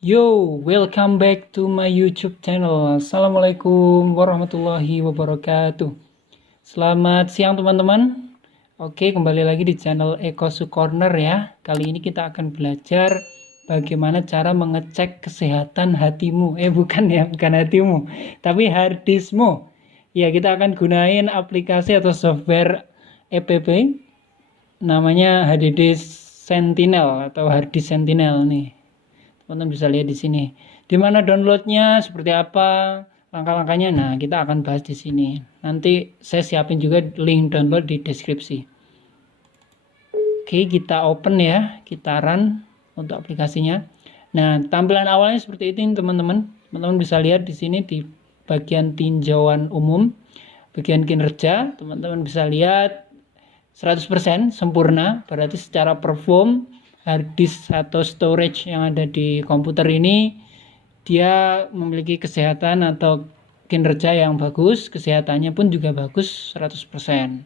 Yo, welcome back to my YouTube channel. Assalamualaikum warahmatullahi wabarakatuh. Selamat siang teman-teman. Oke, kembali lagi di channel Ekosu Corner ya. Kali ini kita akan belajar bagaimana cara mengecek kesehatan hatimu. Bukan ya, bukan hatimu, tapi hard diskmu. Ya, kita akan gunain aplikasi atau software app namanya HDD Sentinel atau hard disk Sentinel nih. Teman-teman bisa lihat di sini. Di mana downloadnya, seperti apa, langkah-langkahnya. Nah, kita akan bahas di sini. Nanti saya siapin juga link download di deskripsi. Oke, kita open ya, kita run untuk aplikasinya. Nah, tampilan awalnya seperti ini, teman-teman. Teman-teman bisa lihat di sini di bagian tinjauan umum, bagian kinerja, teman-teman bisa lihat 100% sempurna, berarti secara perform hard disk atau storage yang ada di komputer ini dia memiliki kesehatan atau kinerja yang bagus, kesehatannya pun juga bagus 100%.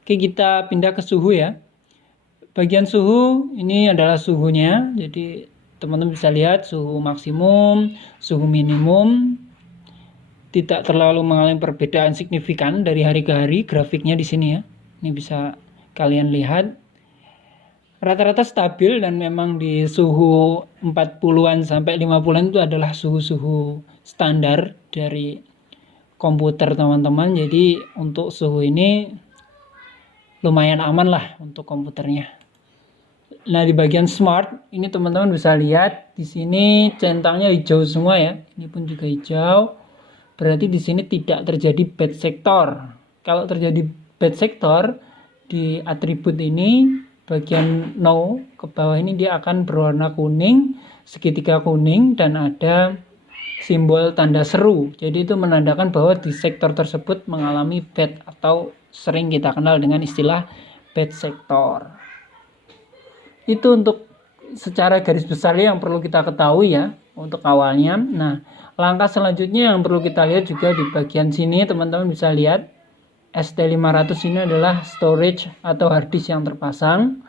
Oke, kita pindah ke suhu ya. Bagian suhu ini adalah suhunya, jadi teman-teman bisa lihat suhu maksimum, suhu minimum, tidak terlalu mengalami perbedaan signifikan dari hari ke hari. Grafiknya di sini ya, ini bisa kalian lihat. Rata-rata stabil dan memang di suhu 40-an sampai 50-an itu adalah suhu-suhu standar dari komputer teman-teman. Jadi untuk suhu ini lumayan aman lah untuk komputernya. Nah, di bagian smart ini teman-teman bisa lihat di sini centangnya hijau semua ya. Ini pun juga hijau. Berarti di sini tidak terjadi bad sector. Kalau terjadi bad sector di atribut ini bagian no ke bawah ini dia akan berwarna kuning, segitiga kuning, dan ada simbol tanda seru. Jadi itu menandakan bahwa di sektor tersebut mengalami bad atau sering kita kenal dengan istilah bad sector. Itu untuk secara garis besar yang perlu kita ketahui ya untuk awalnya. Nah, langkah selanjutnya yang perlu kita lihat juga di bagian sini, teman-teman bisa lihat ST500 ini adalah storage atau hard disk yang terpasang.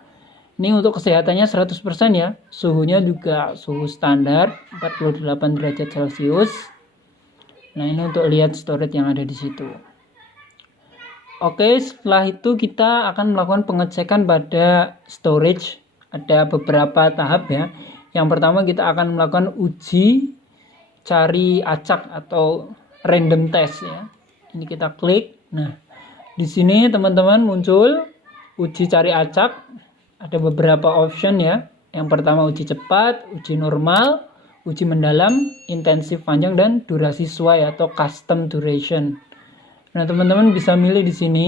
Ini untuk kesehatannya 100% ya. Suhunya juga suhu standar 48 derajat Celcius. Nah, ini untuk lihat storage yang ada di situ. Oke, setelah itu kita akan melakukan pengecekan pada storage. Ada beberapa tahap ya. Yang pertama kita akan melakukan uji cari acak atau random test ya. Ini kita klik. Nah, di sini teman-teman muncul uji cari acak. Ada beberapa option ya. Yang pertama uji cepat, uji normal, uji mendalam, intensif panjang, dan durasi sesuai atau custom duration. Nah, teman-teman bisa milih di sini.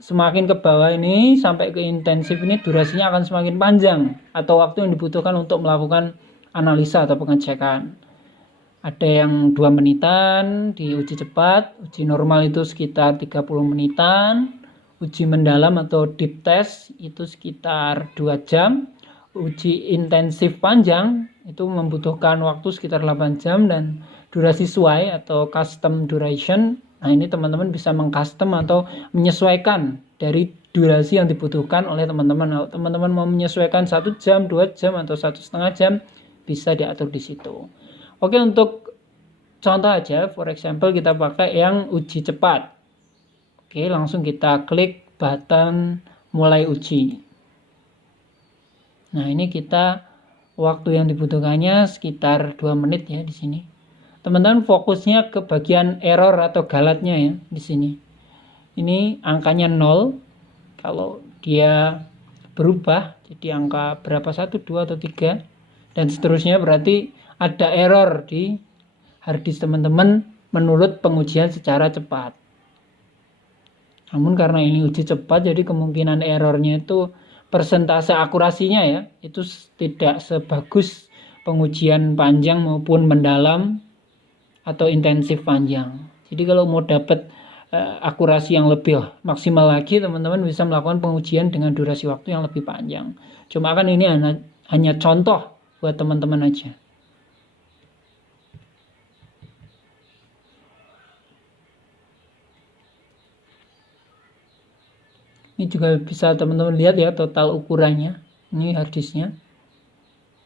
Semakin ke bawah ini sampai ke intensif ini durasinya akan semakin panjang atau waktu yang dibutuhkan untuk melakukan analisa atau pengecekan. Ada yang 2 menitan di uji cepat, uji normal itu sekitar 30 menitan, uji mendalam atau deep test itu sekitar 2 jam, uji intensif panjang itu membutuhkan waktu sekitar 8 jam, dan durasi sesuai atau custom duration. Nah, ini teman-teman bisa mengcustom atau menyesuaikan dari durasi yang dibutuhkan oleh teman-teman. Kalau teman-teman mau menyesuaikan 1 jam, 2 jam, atau 1,5 jam, bisa diatur di situ. Oke, untuk contoh aja, for example kita pakai yang uji cepat. Oke, langsung kita klik button mulai uji. Nah, ini kita waktu yang dibutuhkannya sekitar 2 menit ya di sini. Teman-teman fokusnya ke bagian error atau galatnya ya di sini. Ini angkanya 0. Kalau dia berubah jadi angka berapa, 1, 2, atau 3 dan seterusnya, berarti ada error di hard disk teman-teman menurut pengujian secara cepat. Namun karena ini uji cepat, jadi kemungkinan errornya itu persentase akurasinya ya itu tidak sebagus pengujian panjang maupun mendalam atau intensif panjang. Jadi kalau mau dapat akurasi yang lebih maksimal lagi, teman-teman bisa melakukan pengujian dengan durasi waktu yang lebih panjang. Cuma kan ini hanya contoh buat teman-teman aja. Ini juga bisa teman-teman lihat ya total ukurannya. Ini harddisknya.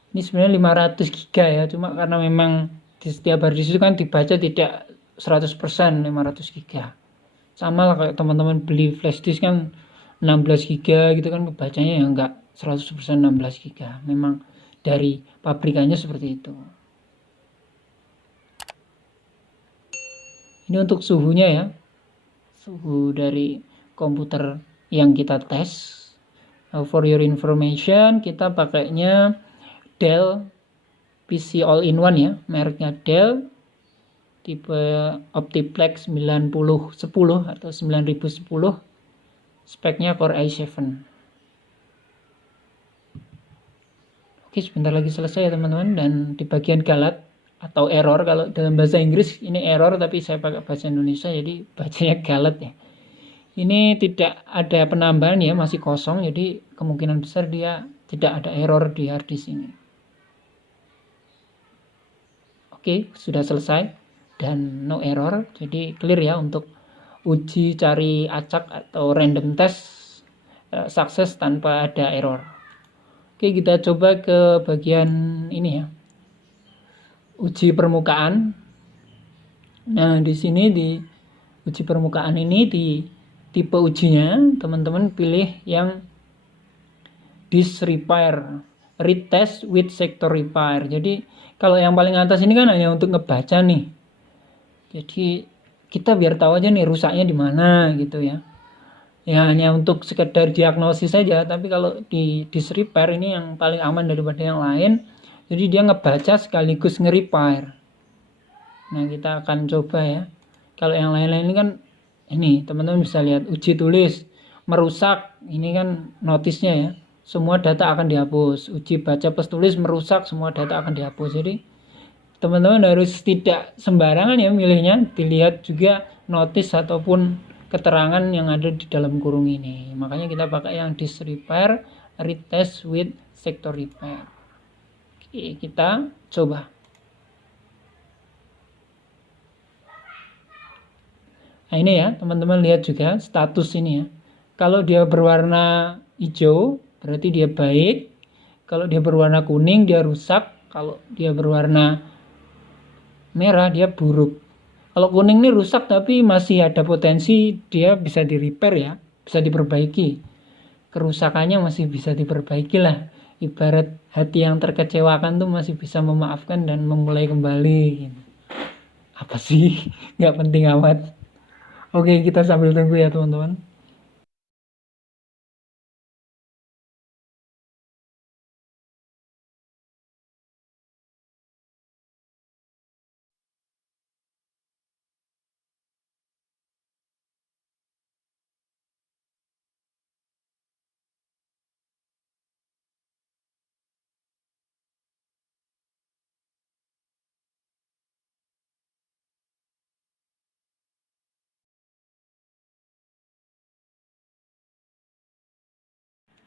Ini sebenarnya 500 GB ya, cuma karena memang di setiap hard disk itu kan dibaca tidak 100% 500 GB. Sama lah kayak teman-teman beli flash disk kan 16 GB gitu kan, bacanya ya enggak 100% 16 GB. Memang dari pabrikannya seperti itu. Ini untuk suhunya ya. Suhu dari komputer yang kita tes. For your information, kita pakainya Dell PC All-in-One ya, mereknya Dell, tipe Optiplex 9010 atau 9010, speknya Core i7. Oke, sebentar lagi selesai ya teman-teman. Dan di bagian galat atau error, kalau dalam bahasa Inggris ini error, tapi saya pakai bahasa Indonesia jadi bacanya galat ya. Ini tidak ada penambahan ya, masih kosong, jadi kemungkinan besar dia tidak ada error di hard disk ini. Oke, sudah selesai dan no error, jadi clear ya untuk uji cari acak atau random test sukses tanpa ada error. Oke, kita coba ke bagian ini ya, uji permukaan. Nah, di sini di uji permukaan ini di tipe ujinya teman-teman pilih yang disk repair, retest with sector repair. Jadi kalau yang paling atas ini kan hanya untuk ngebaca nih. Jadi kita biar tahu aja nih rusaknya di mana gitu ya. Ya hanya untuk sekedar diagnosis saja, tapi kalau di disk repair ini yang paling aman daripada yang lain. Jadi dia ngebaca sekaligus nge-repair. Nah, kita akan coba ya. Kalau yang lain-lain ini kan ini teman-teman bisa lihat uji tulis merusak, ini kan notisnya ya. Semua data akan dihapus. Uji baca plus tulis merusak, semua data akan dihapus. Jadi teman-teman harus tidak sembarangan ya milihnya, dilihat juga notis ataupun keterangan yang ada di dalam kurung ini. Makanya kita pakai yang disk repair, retest with sector repair. Oke, kita coba. Nah ini ya teman-teman, lihat juga status ini ya. Kalau dia berwarna hijau berarti dia baik. Kalau dia berwarna kuning dia rusak. Kalau dia berwarna merah dia buruk. Kalau kuning ini rusak tapi masih ada potensi dia bisa di repair ya, bisa diperbaiki. Kerusakannya masih bisa diperbaiki lah. Ibarat hati yang terkecewakan tuh masih bisa memaafkan dan memulai kembali. Apa sih? Nggak penting amat. Oke, kita sambil tunggu ya teman-teman.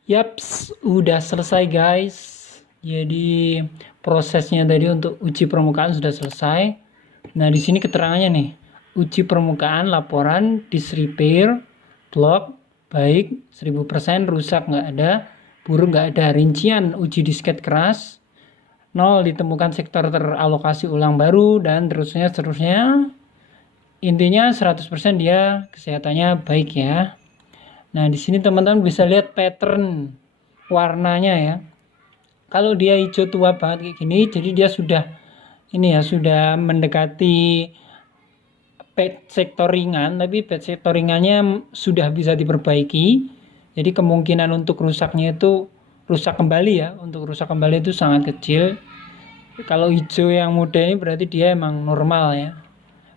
Yaps, udah selesai guys. Jadi prosesnya tadi untuk uji permukaan sudah selesai. Nah, di sini keterangannya nih. Uji permukaan laporan disk repair block baik 1000%, rusak nggak ada, buruk nggak ada. Rincian uji disket keras 0, ditemukan sektor teralokasi ulang baru, dan seterusnya. Intinya 100% dia kesehatannya baik ya. Nah, di sini teman-teman bisa lihat pattern warnanya ya. Kalau dia hijau tua banget kayak gini, jadi dia sudah ini ya, sudah mendekati pet sektor ringan, tapi pet sektor ringannya sudah bisa diperbaiki. Jadi kemungkinan untuk rusaknya itu rusak kembali ya. Untuk rusak kembali itu sangat kecil. Kalau hijau yang muda ini berarti dia emang normal ya.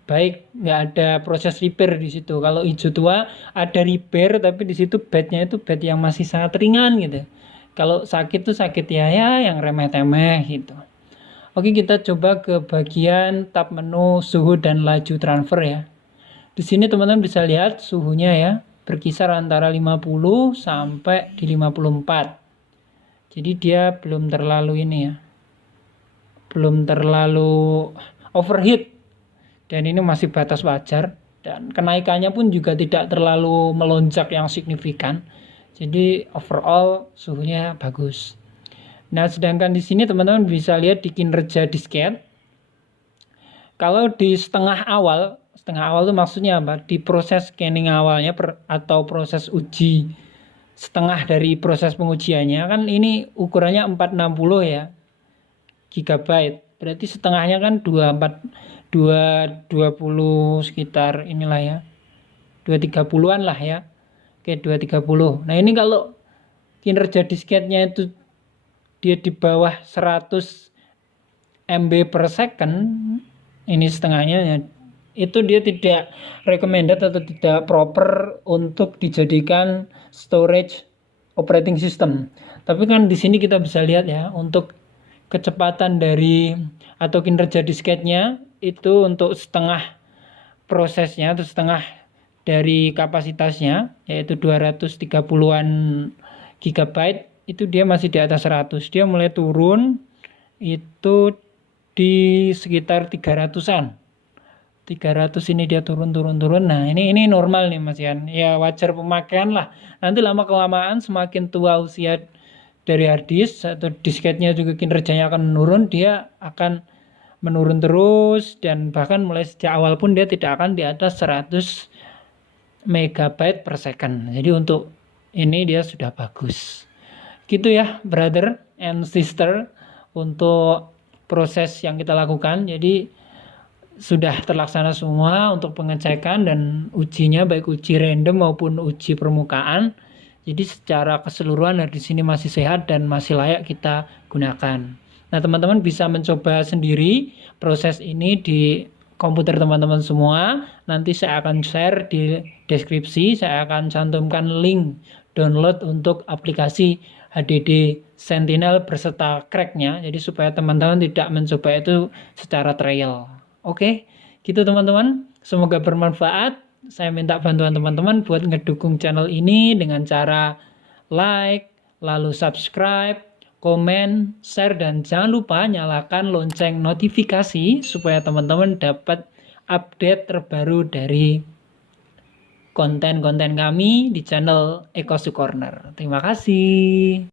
Baik, nggak ada proses repair di situ. Kalau hijau tua ada repair, tapi di situ bednya itu bed yang masih sangat ringan gitu. Kalau sakit tuh sakit ya yang remeh-temeh gitu. Oke, kita coba ke bagian tab menu suhu dan laju transfer ya. Di sini teman-teman bisa lihat suhunya ya, berkisar antara 50 sampai di 54. Jadi dia belum terlalu ini ya. Belum terlalu overheat. Dan ini masih batas wajar, dan kenaikannya pun juga tidak terlalu melonjak yang signifikan. Jadi overall suhunya bagus. Nah, sedangkan di sini teman-teman bisa lihat di kinerja disket. Kalau di setengah awal itu maksudnya apa? Di proses scanning awalnya atau proses uji setengah dari proses pengujiannya, kan ini ukurannya 460 ya gigabyte. Berarti setengahnya kan 220 sekitar inilah ya. 230-an lah ya. Oke, 230. Nah, ini kalau kinerja disketnya itu dia di bawah 100 MB per second, ini setengahnya ya, itu dia tidak recommended atau tidak proper untuk dijadikan storage operating system. Tapi kan di sini kita bisa lihat ya, untuk kecepatan dari atau kinerja disketnya itu untuk setengah prosesnya atau setengah dari kapasitasnya, yaitu 230-an gigabyte, itu dia masih di atas 100. Dia mulai turun itu di sekitar 300-an. 300 ini dia turun. Nah, ini normal nih Mas Yan. Ya wajar pemakaian lah. Nanti lama kelamaan semakin tua usia dari hard disk atau disketnya juga kinerjanya akan menurun, dia akan menurun terus, dan bahkan mulai sejak awal pun dia tidak akan di atas 100 megabyte per second. Jadi untuk ini dia sudah bagus. Gitu ya brother and sister, untuk proses yang kita lakukan. Jadi sudah terlaksana semua untuk pengecekan dan ujinya, baik uji random maupun uji permukaan. Jadi secara keseluruhan di sini masih sehat dan masih layak kita gunakan. Nah, teman-teman bisa mencoba sendiri proses ini di komputer teman-teman semua. Nanti saya akan share di deskripsi, saya akan cantumkan link download untuk aplikasi HDD Sentinel berserta cracknya. Jadi supaya teman-teman tidak mencoba itu secara trial. Oke, gitu teman-teman. Semoga bermanfaat. Saya minta bantuan teman-teman buat ngedukung channel ini dengan cara like, lalu subscribe, komen, share, dan jangan lupa nyalakan lonceng notifikasi supaya teman-teman dapat update terbaru dari konten-konten kami di channel Ekosu Corner. Terima kasih.